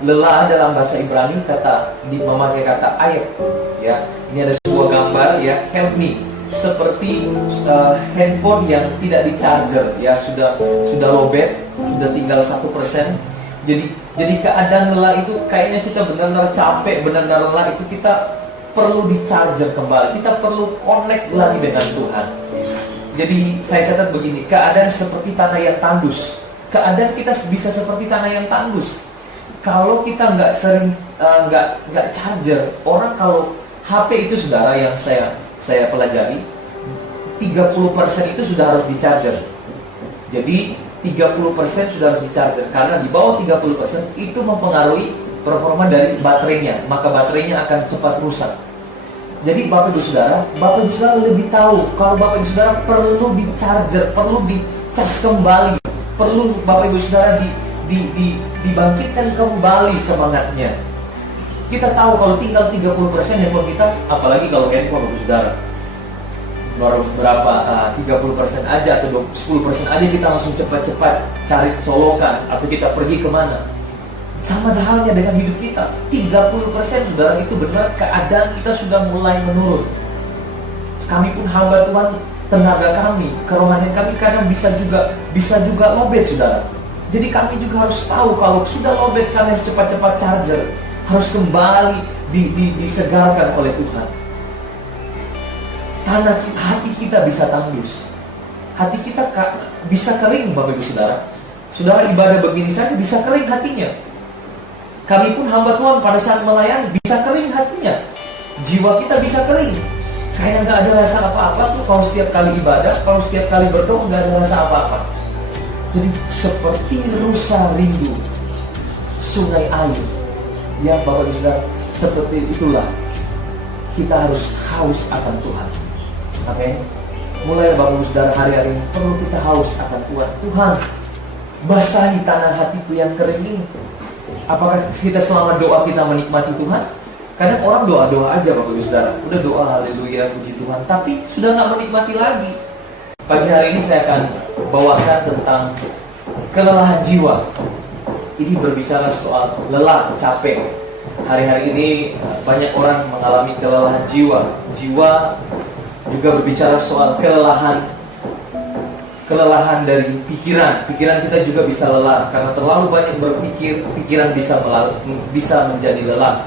lelah dalam bahasa Ibrani memakai kata ayat. Ya, ini ada sebuah gambar ya, help me, seperti handphone yang tidak di charger ya, sudah lowbat, sudah tinggal 1%. Jadi keadaan lelah itu kayaknya kita benar-benar capek, benar-benar lelah, itu kita perlu di charger kembali, kita perlu connect lagi dengan Tuhan. Jadi saya catat begini, keadaan seperti tanah yang tandus. Keadaan kita bisa seperti tanah yang tandus. Kalau kita nggak sering nggak charger, orang kalau HP itu saudara yang saya pelajari, 30% itu sudah harus di charger. Jadi 30% sudah harus di charger, karena di bawah 30% itu mempengaruhi performa dari baterainya, maka baterainya akan cepat rusak. Jadi Bapak Ibu Saudara lebih tahu kalau Bapak Ibu Saudara perlu di charger, perlu di charge kembali, perlu Bapak Ibu Saudara dibangkitkan kembali semangatnya. Kita tahu kalau tinggal 30% handphone kita, apalagi kalau handphone Bapak Ibu Saudara berapa 30% aja atau 10% aja kita langsung cepat-cepat cari solokan atau kita pergi kemana. Sama halnya dengan hidup kita, 30% saudara itu benar keadaan kita sudah mulai menurun. Kami pun hamba Tuhan, tenaga kami, kerohanian kami kadang bisa juga lowbat saudara. Jadi kami juga harus tahu kalau sudah lowbat kami harus cepat-cepat charger, harus kembali disegarkan oleh Tuhan. Hati kita bisa tandus, hati kita bisa kering Bapak Ibu Saudara. Saudara ibadah begini saja bisa kering hatinya. Kami pun hamba Tuhan pada saat melayani bisa kering hatinya. Jiwa kita bisa kering, kayak nggak ada rasa apa-apa tuh kalau setiap kali ibadah, kalau setiap kali berdoa nggak ada rasa apa-apa. Jadi seperti rusa rindu sungai air, ya Bapak Ibu Saudara, seperti itulah kita harus haus akan Tuhan. Oke, mulai Bapak Ibu Saudara hari-hari ini perlu kita haus akan Tuhan. Tuhan, basahi tanah hatiku yang kering ini. Apakah kita selama doa kita menikmati Tuhan? Kadang orang doa-doa aja Bapak Ibu Saudara, udah doa haleluya puji Tuhan, tapi sudah nggak menikmati lagi. Pagi hari ini saya akan bawakan tentang kelelahan jiwa. Ini berbicara soal lelah, capek. Hari-hari ini banyak orang mengalami kelelahan jiwa. Jiwa juga berbicara soal kelelahan dari pikiran. Pikiran kita juga bisa lelah karena terlalu banyak berpikir. Pikiran bisa menjadi lelah.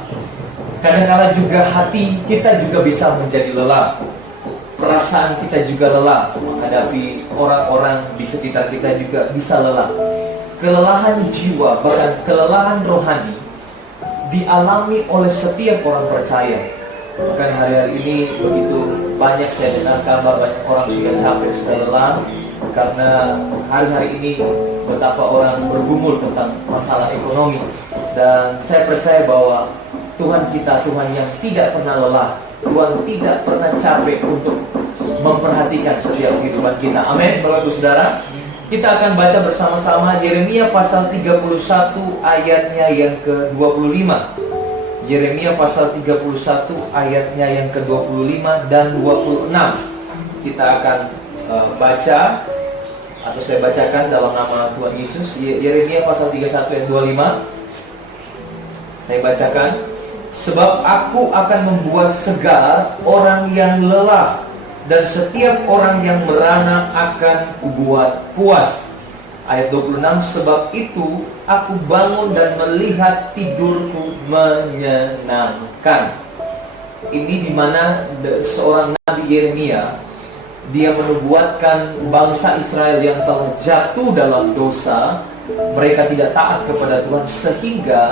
Kadang-kadang juga hati kita juga bisa menjadi lelah. Perasaan kita juga lelah menghadapi orang-orang di sekitar kita juga bisa lelah. Kelelahan jiwa, bahkan kelelahan rohani dialami oleh setiap orang percaya. Bahkan hari-hari ini begitu banyak saya dengar kabar banyak orang sudah capek, sudah lelah, karena hari-hari ini betapa orang bergumul tentang masalah ekonomi. Dan saya percaya bahwa Tuhan kita, Tuhan yang tidak pernah lelah, Tuhan tidak pernah capek untuk memperhatikan setiap kehidupan kita. Amin, Bapak Ibu Saudara. Kita akan baca bersama-sama Yeremia pasal 31 ayatnya yang ke-25. Yeremia pasal 31 ayatnya yang ke-25 dan 26. Kita akan baca, atau saya bacakan dalam nama Tuhan Yesus. Yeremia pasal 31 ayat 25. Saya bacakan. Sebab aku akan membuat segar orang yang lelah, dan setiap orang yang merana akan kubuat puas. Ayat 26, sebab itu aku bangun dan melihat tidurku menyenangkan. Ini dimana seorang Nabi Yeremia, dia menubuatkan bangsa Israel yang telah jatuh dalam dosa. Mereka tidak taat kepada Tuhan, sehingga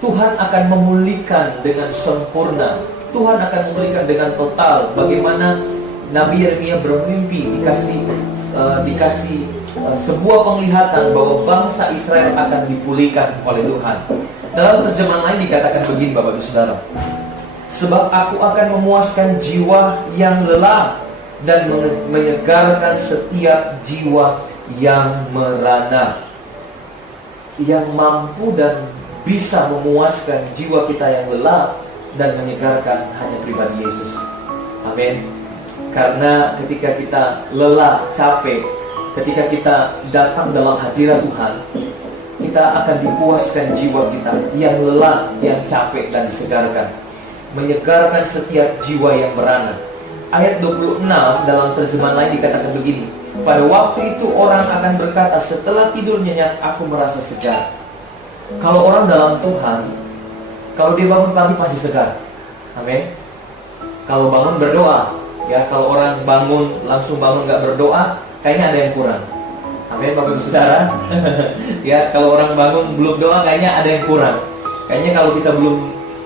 Tuhan akan memulihkan dengan sempurna. Tuhan akan memulihkan dengan total. Bagaimana Nabi Yeremia bermimpi, dikasih sebuah penglihatan bahwa bangsa Israel akan dipulihkan oleh Tuhan. Dalam terjemahan lain dikatakan begini Bapak Ibu Saudara. Sebab aku akan memuaskan jiwa yang lelah dan menyegarkan setiap jiwa yang merana. Yang mampu dan bisa memuaskan jiwa kita yang lelah dan menyegarkan hanya pribadi Yesus. Amin. Karena ketika kita lelah, capek, ketika kita datang dalam hadirat Tuhan, kita akan dipuaskan jiwa kita yang lelah, yang capek, dan disegarkan. Menyegarkan setiap jiwa yang merana. Ayat 26 dalam terjemahan lain dikatakan begini, pada waktu itu orang akan berkata, setelah tidur nyenyak aku merasa segar. Kalau orang dalam Tuhan, kalau dia bangun pagi pasti segar. Amin. Kalau bangun berdoa, ya, kalau orang bangun langsung bangun nggak berdoa, kayaknya ada yang kurang. Amin, Bapak Ibu Saudara. Ya, kalau orang bangun belum doa, kayaknya ada yang kurang. Kayaknya kalau kita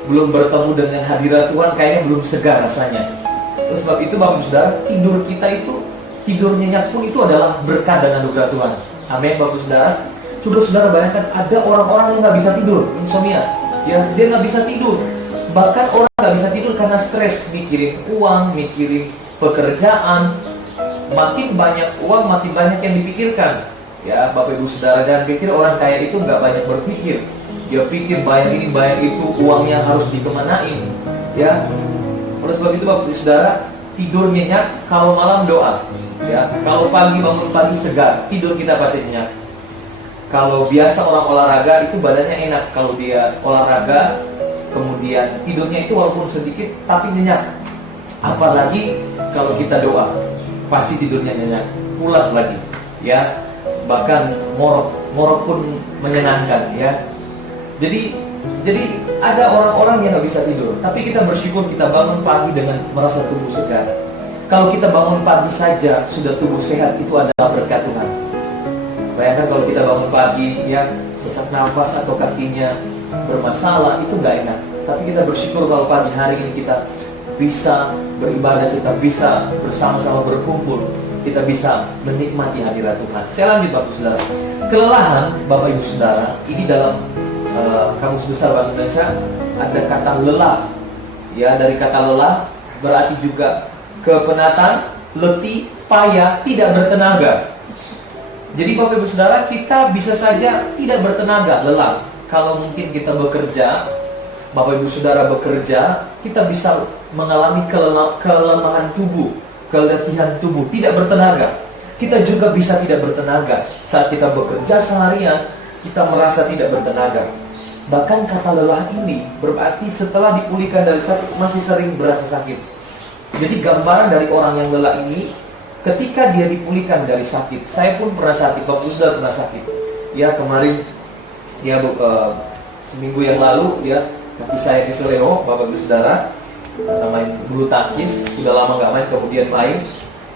belum bertemu dengan hadirat Tuhan, kayaknya belum segar rasanya. Terus sebab itu Bapak Ibu Saudara, tidur kita itu, tidur nyenyak pun itu adalah berkat dan anugerah Tuhan. Amin, Bapak Ibu Saudara. Coba Saudara bayangkan, ada orang-orang yang nggak bisa tidur, insomnia. Ya, dia nggak bisa tidur. Bahkan orang nggak bisa tidur karena stres, mikirin uang, mikirin pekerjaan. Makin banyak uang, makin banyak yang dipikirkan. Ya, Bapak Ibu Saudara, jangan pikir orang kaya itu nggak banyak berpikir. Dia pikir bayar ini, bayar itu, uangnya harus dikemanain. Ya, oleh sebab itu Bapak Ibu Saudara, tidur nyenyak, kalau malam doa. Ya, kalau pagi bangun pagi segar, tidur kita pasti nyenyak. Kalau biasa orang olahraga itu badannya enak. Kalau dia olahraga, kemudian tidurnya itu walaupun sedikit tapi nyenyak. Apalagi kalau kita doa, pasti tidurnya nyenyak, pulas lagi, ya. Bahkan morok pun menyenangkan, ya. Jadi ada orang-orang yang nggak bisa tidur, tapi kita bersyukur kita bangun pagi dengan merasa tubuh segar. Kalau kita bangun pagi saja sudah tubuh sehat, itu adalah berkat Tuhan. Bayangkan kalau kita bangun pagi, ya, sesak nafas atau kakinya bermasalah, itu nggak enak. Tapi kita bersyukur kalau pagi hari ini kita bisa beribadah, kita bisa bersama-sama berkumpul, kita bisa menikmati hadirat Tuhan. Saya lanjut Bapak Ibu Saudara. Kelelahan Bapak Ibu Saudara, ini dalam Kamus Besar Bahasa Indonesia ada kata lelah. Ya, dari kata lelah berarti juga kepenatan, letih, payah, tidak bertenaga. Jadi Bapak Ibu Saudara, kita bisa saja tidak bertenaga, lelah. Kalau mungkin kita bekerja, Bapak Ibu Saudara bekerja, kita bisa mengalami kelemahan tubuh, keletihan tubuh, tidak bertenaga. Kita juga bisa tidak bertenaga saat kita bekerja seharian, kita merasa tidak bertenaga. Bahkan kata lelah ini berarti setelah dipulihkan dari sakit masih sering berasa sakit. Jadi gambaran dari orang yang lelah ini, ketika dia dipulihkan dari sakit. Saya pun pernah sakit, Bapak Ibu Saudara pernah sakit. Ya, kemarin, ya, seminggu yang lalu, ya, kaki saya keseleo, Bapak Ibu Saudara. Kita main bulu tangkis, sudah lama nggak main, kemudian main.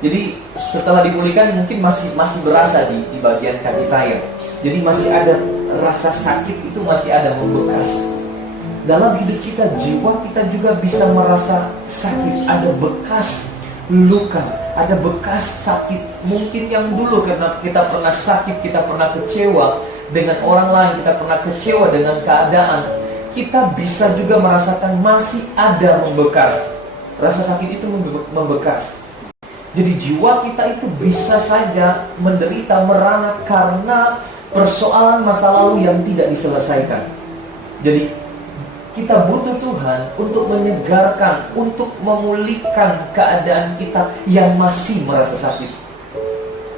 Jadi setelah dipulihkan mungkin masih berasa di bagian kaki saya. Jadi masih ada rasa sakit, itu masih ada membekas. Dalam hidup kita, jiwa kita juga bisa merasa sakit, ada bekas luka, ada bekas sakit. Mungkin yang dulu karena kita pernah sakit, kita pernah kecewa dengan orang lain, kita pernah kecewa dengan keadaan, kita bisa juga merasakan masih ada membekas. Rasa sakit itu membekas. Jadi jiwa kita itu bisa saja menderita, merana karena persoalan masa lalu yang tidak diselesaikan. Jadi kita butuh Tuhan untuk menyegarkan, untuk memulihkan keadaan kita yang masih merasa sakit.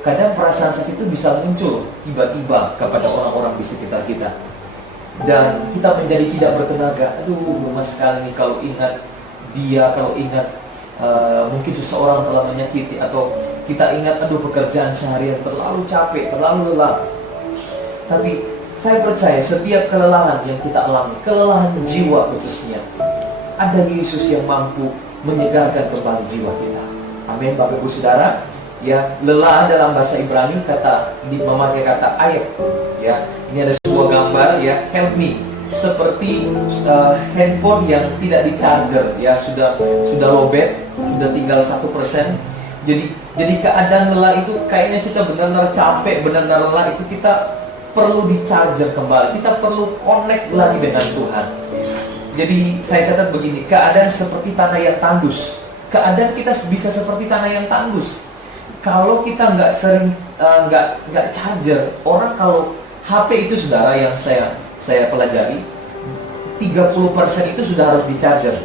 Kadang perasaan sakit itu bisa muncul tiba-tiba kepada orang-orang di sekitar kita, dan kita menjadi tidak bertenaga. Aduh, lemas sekali nih kalau ingat dia, kalau ingat mungkin seseorang telah menyakiti, atau kita ingat, aduh, pekerjaan seharian terlalu capek, terlalu lelah. Tapi saya percaya setiap kelelahan yang kita alami, kelelahan jiwa khususnya, ada Yesus yang mampu menyegarkan kembali jiwa kita. Amin, Bapak Ibu Saudara. Ya, lelah dalam bahasa Ibrani memakai kata ayat. Ya, ini ada sebuah gambar, ya, help me, seperti handphone yang tidak di charger, ya, sudah lowbat, sudah tinggal 1%. Jadi keadaan lelah itu kayaknya kita benar-benar capek, benar-benar lelah, itu kita perlu di charger kembali, kita perlu connect lagi dengan Tuhan. Jadi saya catat begini, keadaan seperti tanah yang tandus. Keadaan kita bisa seperti tanah yang tandus. Kalau kita nggak sering nggak charger, orang kalau HP itu, saudara, yang saya pelajari, 30% itu sudah harus di charger.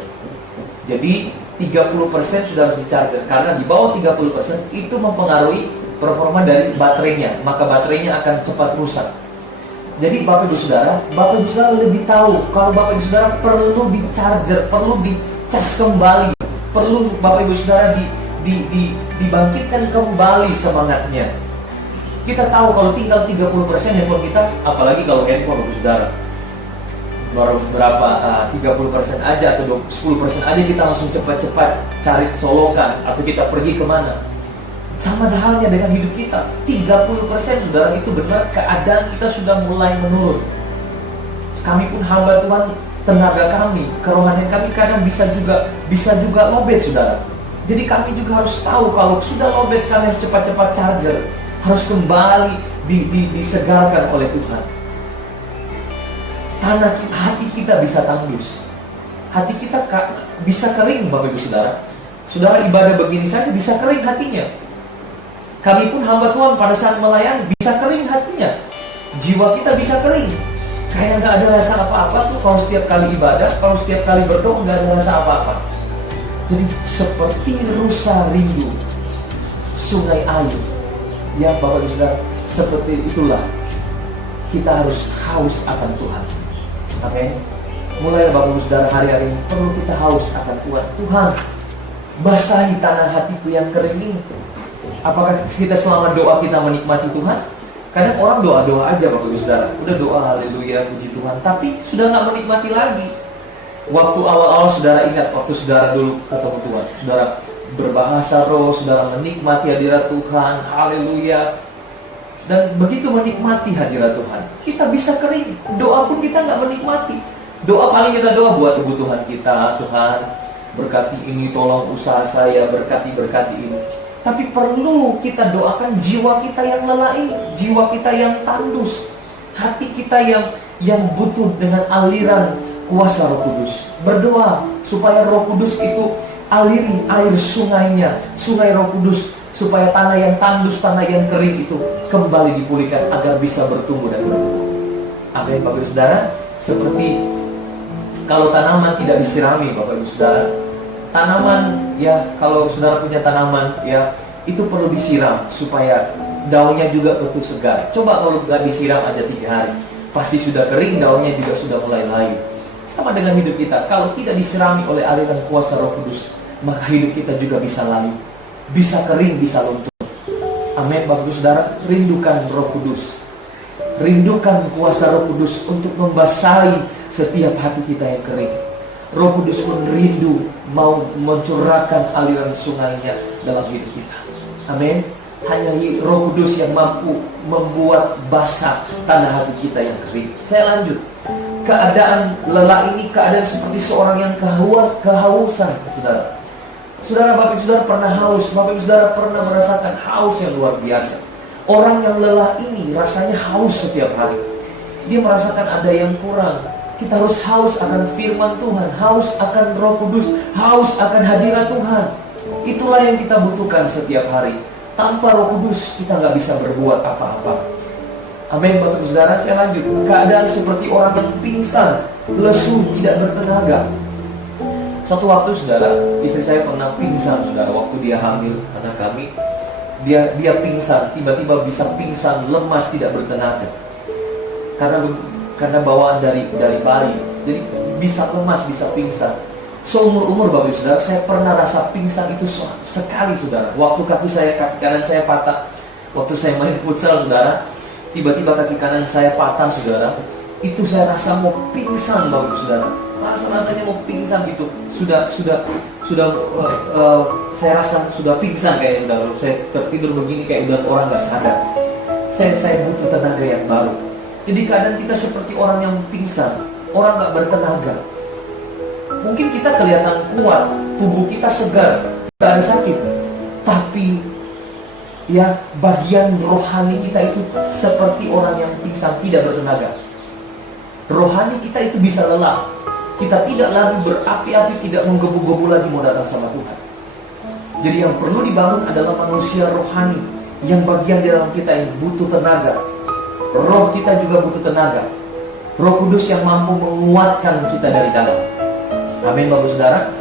Jadi 30% sudah harus di charger, karena di bawah 30% itu mempengaruhi performa dari baterainya, maka baterainya akan cepat rusak. Jadi Bapak Ibu Saudara lebih tahu kalau Bapak Ibu Saudara perlu di charger, perlu di cas kembali, perlu Bapak Ibu Saudara dibangkitkan kembali semangatnya. Kita tahu kalau tinggal 30% handphone kita, apalagi kalau handphone Bapak Ibu Saudara baru berapa 30% aja atau 10% aja kita langsung cepat-cepat cari solokan atau kita pergi kemana. Sama halnya dengan hidup kita, 30% Saudara itu benar keadaan kita sudah mulai menurun. Kami pun hamba Tuhan, tenaga kami, kerohanian kami kadang bisa juga lowbat Saudara. Jadi kami juga harus tahu kalau sudah lowbat kami harus cepat-cepat charger, harus kembali disegarkan oleh Tuhan. Hati kita bisa tandus, hati kita bisa kering Bapak Ibu Saudara. Saudara ibadah begini saja bisa kering hatinya. Kami pun hamba Tuhan pada saat melayani bisa kering hatinya. Jiwa kita bisa kering. Kayak gak ada rasa apa-apa tuh kalau setiap kali ibadah, kalau setiap kali berdoa gak ada rasa apa-apa. Jadi seperti rusa rindu sungai air. Ya Bapak Ibu Saudara, seperti itulah kita harus haus akan Tuhan. Oke? Mulai Bapak Ibu Saudara hari-hari ini perlu kita haus akan Tuhan. Tuhan, basahi tanah hatiku yang kering ini. Apakah kita selama doa kita menikmati Tuhan? Kadang orang doa-doa aja Bapak Ibu Saudara, udah doa haleluya puji Tuhan, tapi sudah nggak menikmati lagi. Waktu awal-awal Saudara ingat, waktu Saudara dulu ketemu Tuhan, Saudara berbahasa roh, Saudara menikmati hadirat Tuhan, haleluya. Dan begitu menikmati hadirat Tuhan, kita bisa kering. Doa pun kita nggak menikmati. Doa paling kita doa buat kebutuhan kita, Tuhan berkati ini, tolong usaha saya, berkati ini. Tapi perlu kita doakan jiwa kita yang lelah ini, jiwa kita yang tandus, hati kita yang butuh dengan aliran kuasa Roh Kudus. Berdoa supaya Roh Kudus itu aliri air sungainya, sungai Roh Kudus, supaya tanah yang tandus, tanah yang kering itu kembali dipulihkan agar bisa bertumbuh dan bertumbuh. Amin Bapak Ibu Saudara. Seperti kalau tanaman tidak disirami Bapak Ibu Saudara, tanaman ya, kalau Saudara punya tanaman ya, itu perlu disiram supaya daunnya juga betul segar. Coba kalau nggak disiram aja 3 hari, pasti sudah kering, daunnya juga sudah mulai layu. Sama dengan hidup kita, kalau tidak disirami oleh aliran kuasa Roh Kudus, maka hidup kita juga bisa layu, bisa kering, bisa luntur. Amin Bapak Ibu Saudara. Rindukan Roh Kudus, rindukan kuasa Roh Kudus untuk membasahi setiap hati kita yang kering. Roh Kudus pun rindu mau mencurahkan aliran sungainya dalam hidup kita. Amin. Hanya Roh Kudus yang mampu membuat basah tanah hati kita yang kering. Saya lanjut. Keadaan lelah ini keadaan seperti seorang yang kehausan, Saudara. Saudara, Bapak Ibu Saudara pernah haus, Bapak Ibu Saudara pernah merasakan haus yang luar biasa. Orang yang lelah ini rasanya haus setiap hari. Dia merasakan ada yang kurang. Kita harus haus akan firman Tuhan, haus akan Roh Kudus, haus akan hadirat Tuhan. Itulah yang kita butuhkan setiap hari. Tanpa Roh Kudus kita nggak bisa berbuat apa-apa. Amin Bapak Ibu Saudara. Saya lanjut. Keadaan seperti orang yang pingsan, lesu, tidak bertenaga. Suatu waktu Saudara, istri saya pernah pingsan Saudara, waktu dia hamil anak kami. Dia pingsan, tiba-tiba bisa pingsan, lemas, tidak bertenaga. Karena bawaan dari bayi. Jadi bisa lemas, bisa pingsan. Seumur-umur Bapak Ibu Saudara, saya pernah rasa pingsan itu sekali Saudara. Waktu kaki kanan saya patah. Waktu saya main futsal Saudara, tiba-tiba kaki kanan saya patah Saudara. Itu saya rasa mau pingsan Bapak Ibu Saudara. Rasanya mau pingsan gitu. Sudah saya rasa sudah pingsan kayak Saudara. Saya tertidur begini kayak udah orang nggak sadar. Saya butuh tenaga yang baru. Jadi keadaan kita seperti orang yang pingsan, orang nggak bertenaga. Mungkin kita kelihatan kuat, tubuh kita segar, nggak ada sakit, tapi ya bagian rohani kita itu seperti orang yang pingsan, tidak bertenaga. Rohani kita itu bisa lelah. Kita tidak lagi berapi-api, tidak menggebu-gebu lagi mau datang sama Tuhan. Jadi yang perlu dibangun adalah manusia rohani yang bagian di dalam kita yang butuh tenaga. Roh kita juga butuh tenaga. Roh Kudus yang mampu menguatkan kita dari dalam. Amin Bapak Saudara.